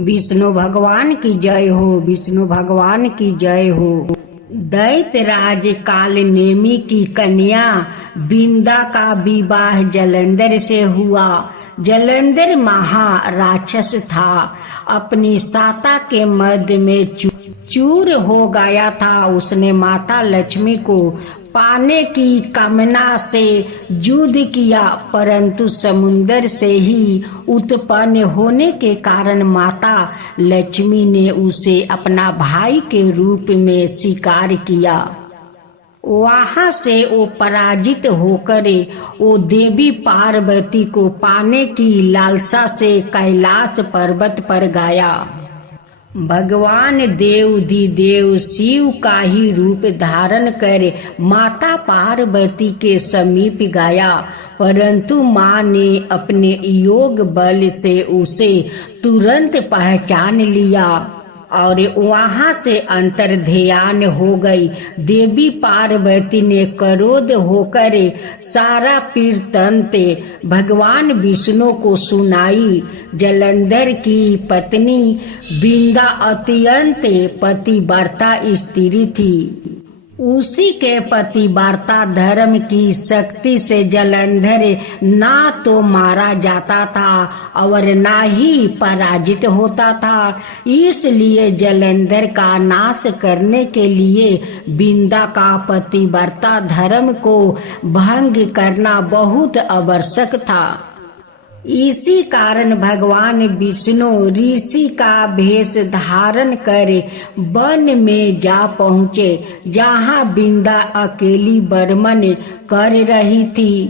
विष्णु भगवान की जय हो, विष्णु भगवान की जय हो। दैत्यराज काल नेमी की कन्या बिंदा का विवाह जलंधर से हुआ। जलंधर महाराक्षस था, अपनी साता के मध्य में चूर हो गया था। उसने माता लक्ष्मी को पाने की कामना से युद्ध किया, परंतु समुद्र से ही उत्पन्न होने के कारण माता लक्ष्मी ने उसे अपना भाई के रूप में स्वीकार किया। वहां से वो पराजित होकर वो देवी पार्वती को पाने की लालसा से कैलाश पर्वत पर गया। भगवान देव शिव का ही रूप धारण कर माता पार्वती के समीप गया, परंतु माँ ने अपने योग बल से उसे तुरंत पहचान लिया और वहां से अंतर्ध्यान हो गई। देवी पार्वती ने क्रोध होकर सारा वृत्तांत भगवान विष्णु को सुनाई। जलंधर की पत्नी बिंदा अत्यंत पतिव्रता स्त्री थी। उसी के पतिव्रता धर्म की शक्ति से जलंधर ना तो मारा जाता था और ना ही पराजित होता था। इसलिए जलंधर का नाश करने के लिए बिंदा का पतिव्रता धर्म को भंग करना बहुत आवश्यक था। इसी कारण भगवान विष्णु ऋषि का भेष धारण कर वन में जा पहुँचे, जहाँ बिंदा अकेली बर्मन कर रही थी।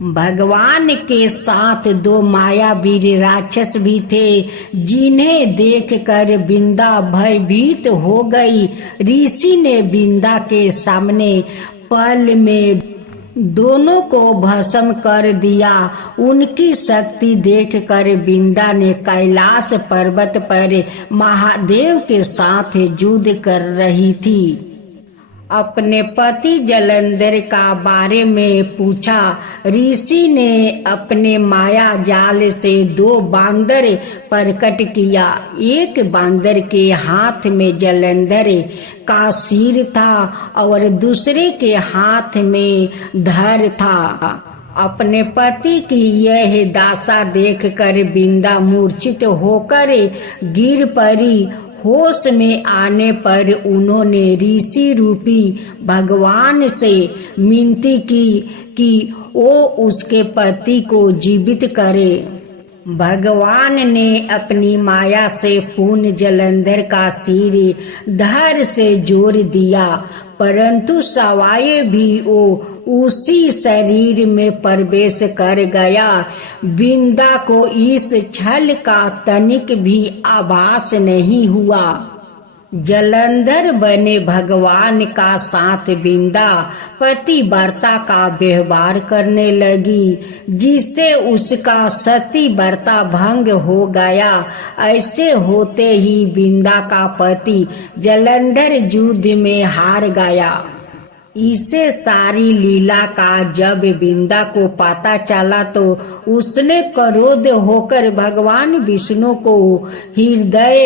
भगवान के साथ दो मायावीर राक्षस भी थे, जिन्हें देखकर बिंदा भयभीत हो गई। ऋषि ने बिंदा के सामने पल में दोनों को भस्म कर दिया। उनकी शक्ति देखकर बिंदा ने कैलाश पर्वत पर महादेव के साथ युद्ध कर रही थी। अपने पति जलंधर का बारे में पूछा। ऋषि ने अपने माया जाल से दो बांदर प्रकट किया। एक बांदर के हाथ में जलंधर का सिर था और दूसरे के हाथ में धड़ था। अपने पति की यह दशा देखकर बिंदा मूर्छित होकर गिर पड़ी। होश में आने पर उन्होंने ऋषि रूपी भगवान से विनती की कि वो उसके पति को जीवित करे। भगवान ने अपनी माया से पुनः जलंधर का सिर धड़ से जोड़ दिया, परंतु सवाए भी वो उसी शरीर में प्रवेश कर गया। बिंदा को इस छल का तनिक भी आभास नहीं हुआ। जलंधर बने भगवान का साथ बिंदा पतिव्रता का व्यवहार करने लगी, जिससे उसका सतीव्रता भंग हो गया। ऐसे होते ही बिंदा का पति जलंधर युद्ध में हार गया। इसे सारी लीला का जब बिंदा को पता चला तो उसने क्रोध होकर भगवान विष्णु को हृदय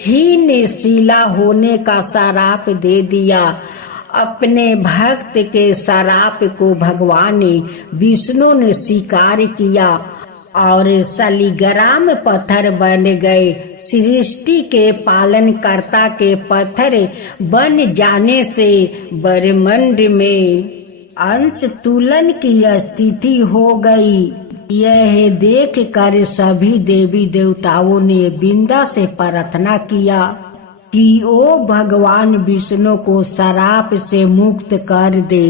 हीन शिला होने का श्राप दे दिया। अपने भक्त के श्राप को भगवान विष्णु ने स्वीकार किया और शालिग्राम पत्थर बन गए। सृष्टि के पालनकर्ता के पत्थर बन जाने से ब्रह्मांड में अंश तुलन की स्थिति हो गई। यह देख कर सभी देवी देवताओं ने बिंदा से प्रार्थना किया कि ओ भगवान विष्णु को श्राप से मुक्त कर दे।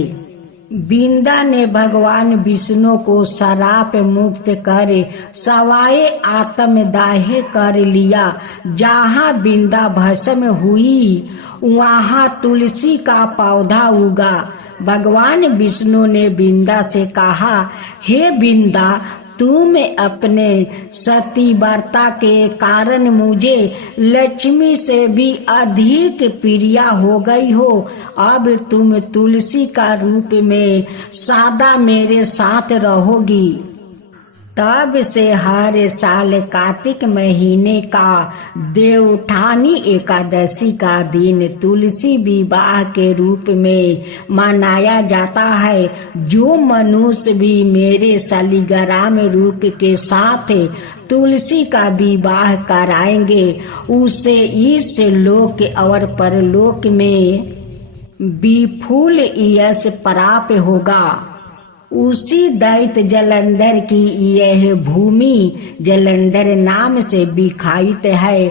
बिंदा ने भगवान विष्णु को श्राप मुक्त कर सवाए आत्मदाह कर लिया। जहाँ बिंदा भस्म हुई वहाँ तुलसी का पौधा उगा। भगवान विष्णु ने बिंदा से कहा, हे बिंदा, तुम अपने सतीव्रता के कारण मुझे लक्ष्मी से भी अधिक प्रिय हो गई हो। अब तुम तुलसी का रूप में सदा मेरे साथ रहोगी। तब से हर साल कार्तिक महीने का देवउठानी एकादशी का दिन तुलसी विवाह के रूप में मनाया जाता है। जो मनुष्य भी मेरे शालिग्राम रूप के साथ तुलसी का विवाह कराएंगे उसे इस लोक और परलोक में विपुल यश प्राप्त होगा। उसी दैत्य जलंधर की यह भूमि जलंधर नाम से विख्यात है।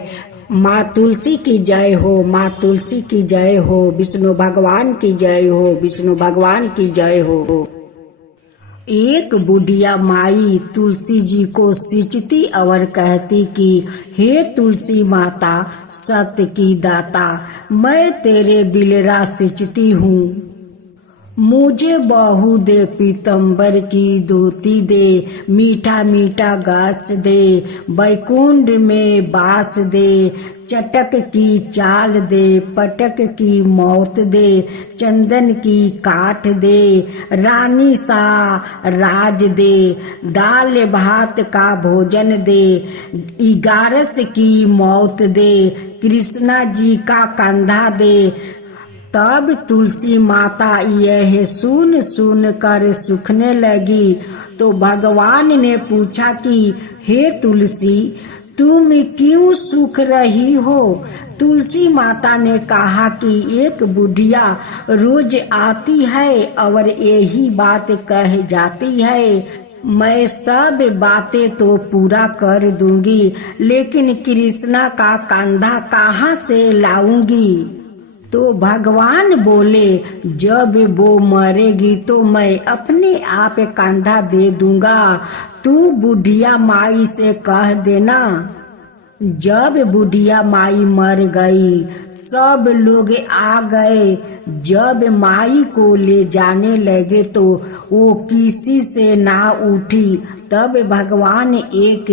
माँ तुलसी की जय हो, माँ तुलसी की जय हो, विष्णु भगवान की जय हो, विष्णु भगवान की जय हो। एक बुढ़िया माई तुलसी जी को सिंचती और कहती कि हे तुलसी माता सत्य की दाता, मैं तेरे बिलरा सिंचती हूँ, मुझे बहू दे पीतम्बर की धोती दे, मीठा मीठा घास दे, बैकुंठ में बास दे, चटक की चाल दे, पटक की मौत दे, चंदन की काठ दे, रानी सा राज दे, दाल भात का भोजन दे, 11 की मौत दे, कृष्णा जी का कंधा दे। तब तुलसी माता यह सुन कर सूखने लगी। तो भगवान ने पूछा कि हे तुलसी, तुम क्यों सूख रही हो? तुलसी माता ने कहा कि एक बुढ़िया रोज आती है और यही बात कह जाती है, मैं सब बातें तो पूरा कर दूंगी, लेकिन कृष्णा का कंधा कहाँ से लाऊंगी? तो भगवान बोले, जब वो मरेगी तो मैं अपने आप कंधा दे दूंगा, तू बुढ़िया माई से कह देना। जब बुढ़िया माई मर गई सब लोग आ गए। जब माई को ले जाने लगे तो वो किसी से ना उठी। तब भगवान एक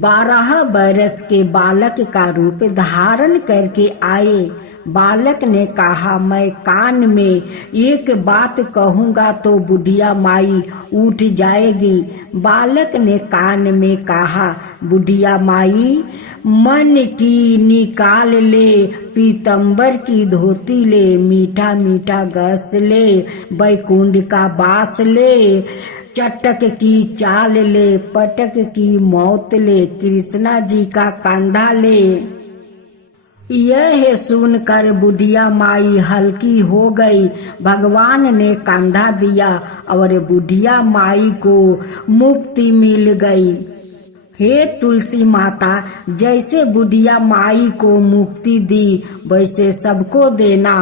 12 बरस के बालक का रूप धारण करके आए। बालक ने कहा, मैं कान में एक बात कहूँगा तो बुढ़िया माई उठ जाएगी। बालक ने कान में कहा, बुढ़िया माई मन की निकाल ले, पीतम्बर की धोती ले, मीठा मीठा घास ले, बैकुंठ का बास ले, चटक की चाल ले, पटक की मौत ले, कृष्णा जी का कंधा ले। यह सुनकर बुढ़िया माई हल्की हो गई। भगवान ने कंधा दिया और बुढ़िया माई को मुक्ति मिल गई। हे तुलसी माता, जैसे बुढ़िया माई को मुक्ति दी वैसे सबको देना।